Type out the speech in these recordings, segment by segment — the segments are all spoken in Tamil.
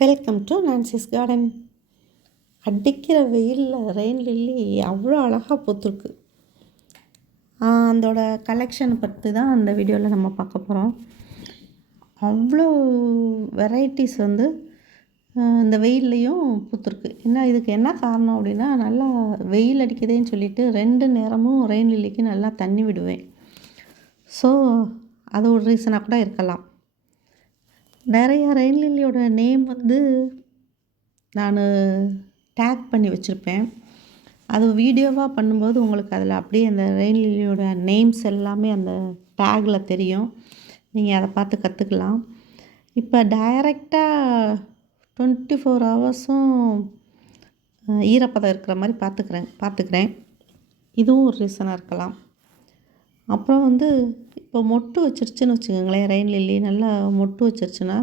வெல்கம் டு நான்சிஸ் கார்டன் அடிக்கிற வெயிலில் ரெயின் லில்லி அவ்வளோ அழகாக பூத்துருக்கு. அதோட கலெக்ஷனை பற்றி தான் அந்த வீடியோவில் நம்ம பார்க்க போகிறோம் அவ்வளோ வெரைட்டிஸ் வந்து இந்த வெயில்லையும் பூத்துருக்கு. என்ன இதுக்கு என்ன காரணம் அப்படின்னா நல்லா வெயில் அடிக்குதேன்னு சொல்லிட்டு ரெண்டு நேரமும் ரெயின் லில்லிக்கு நல்லா தண்ணி விடுவேன். ஸோ அது ஒரு ரீசனாக கூட இருக்கலாம். நிறையா ரெயின் லில்லியோட நேம் வந்து நான் டேக் பண்ணி வச்சுருப்பேன். அது வீடியோவாக பண்ணும்போது உங்களுக்கு அதில் அப்படியே அந்த ரெயின் லில்லியோட நேம்ஸ் எல்லாமே அந்த டேக்கில் தெரியும். நீங்கள் அதை பார்த்து கற்றுக்கலாம் இப்போ டைரெக்டாக டுவெண்ட்டி ஃபோர் ஹவர்ஸும் ஈரப்பதம் இருக்கிற மாதிரி பார்த்துக்கிறேன் பார்த்துக்கிறேன். இதுவும் ஒரு ரீசனாக இருக்கலாம். அப்புறம் வந்து இப்போ மொட்டு வச்சிருச்சுன்னு வச்சுக்கோங்களேன் ரெயின் லில்லி நல்லா மொட்டு வச்சிருச்சுன்னா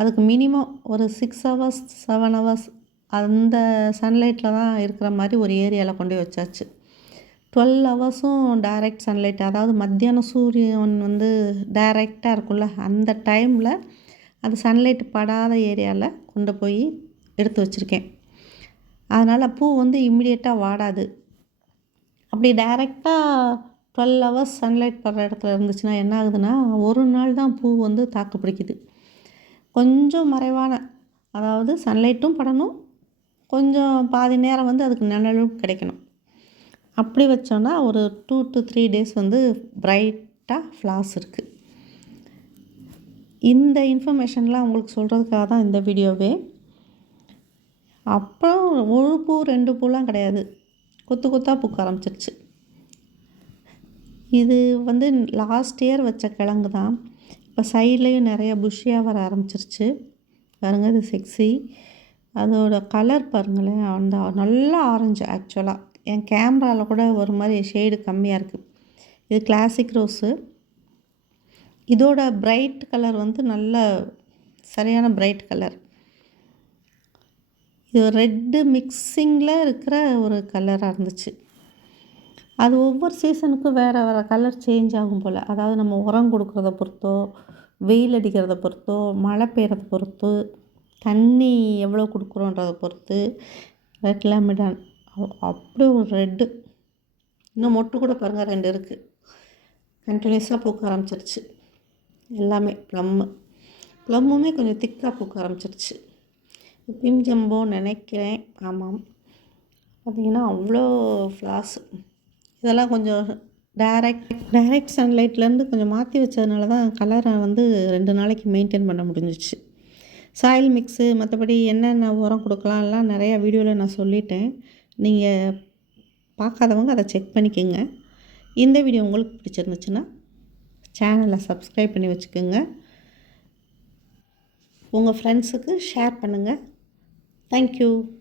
அதுக்கு மினிமம் ஒரு சிக்ஸ் ஹவர்ஸ் செவன் ஹவர்ஸ் அந்த சன்லைட்டில் தான் இருக்கிற மாதிரி ஒரு ஏரியாவில் கொண்டு போய் வச்சாச்சு. டுவெல் ஹவர்ஸும் டைரக்ட் சன்லைட் அதாவது மத்தியானம் சூரியன் வந்து டைரெக்டாக இருக்கும்ல அந்த டைமில் அது சன்லைட் படாத ஏரியாவில் கொண்டு போய் எடுத்து வச்சுருக்கேன். அதனால் பூ வந்து இம்மிடியட்டாக வாடாது. அப்படி டைரெக்டாக டுவெல் ஹவர்ஸ் சன்லைட் படுற இடத்துல இருந்துச்சுன்னா என்ன ஆகுதுன்னா ஒரு நாள் தான் பூ வந்து தாக்கு பிடிக்குது. கொஞ்சம் மறைவான அதாவது சன்லைட்டும் படணும். கொஞ்சம் பாதி நேரம் வந்து அதுக்கு நிழலும் கிடைக்கணும். அப்படி வச்சோன்னா ஒரு டூ டு த்ரீ டேஸ் வந்து ப்ரைட்டாக ஃப்ளாஸ் இருக்குது இந்த இன்ஃபர்மேஷன்லாம் உங்களுக்கு சொல்கிறதுக்காக தான் இந்த வீடியோவே அப்புறம் ஒரு பூ ரெண்டு பூலாம் கிடையாது. கொத்து கொத்தாக பூக்க ஆரம்பிச்சிருச்சு இது வந்து லாஸ்ட் இயர் வச்ச கிழங்கு தான். இப்போ சைட்லேயும் நிறைய புஷ்ஷியாக வர ஆரம்பிச்சிருச்சு. பாருங்க இது செக்ஸி அதோட கலர் பாருங்களேன் அந்த நல்லா ஆரஞ்சு ஆக்சுவலாக என் கேமராவில் கூட ஒரு மாதிரி ஷேடு கம்மியாக இருக்குது இது கிளாசிக் ரோஸு இதோட பிரைட் கலர் வந்து நல்ல சரியான பிரைட் கலர் இது ரெட்டு மிக்சிங்கில் இருக்கிற ஒரு கலராக இருந்துச்சு. அது ஒவ்வொரு சீசனுக்கும் வேறு வேறு கலர் சேஞ்ச் ஆகும் போல். அதாவது நம்ம உரம் கொடுக்குறத பொறுத்தோ வெயில் அடிக்கிறத பொறுத்தோ மழை பெய்கிறத பொறுத்து தண்ணி எவ்வளோ கொடுக்குறோன்றதை பொறுத்து ரெட் லெமிடான் அப்படி ஒரு ரெட்டு இன்னும் மொட்டு கூட பாருங்கள் ரெண்டு இருக்குது கண்டினியூஸாக பூக்க ஆரம்பிச்சிருச்சு. எல்லாமே ப்ளம்மு ப்ளம்முமே கொஞ்சம் திக்காக பூக்க ஆரம்பிச்சிருச்சு. பிம் ஜம்போ நினைக்கிறேன். ஆமாம். பார்த்திங்கன்னா அவ்வளோ ஃப்ளாஸ் இதெல்லாம் கொஞ்சம் டைரக்ட் டைரக்ட் சன்லைட்லேருந்து கொஞ்சம் மாற்றி வச்சதுனால தான் கலரை வந்து ரெண்டு நாளைக்கு மெயின்டைன் பண்ண முடிஞ்சிச்சு. சாயில் மிக்ஸு மற்றபடி என்னென்ன உரம் கொடுக்கலாம்லாம் நிறையா வீடியோவில் நான் சொல்லிட்டேன். நீங்கள் பார்க்காதவங்க அதை செக் பண்ணிக்கோங்க. இந்த வீடியோ உங்களுக்கு பிடிச்சிருந்துச்சுன்னா சேனலை சப்ஸ்கிரைப் பண்ணி வச்சுக்கோங்க. உங்கள் ஃப்ரெண்ட்ஸுக்கு ஷேர் பண்ணுங்கள் Thank you.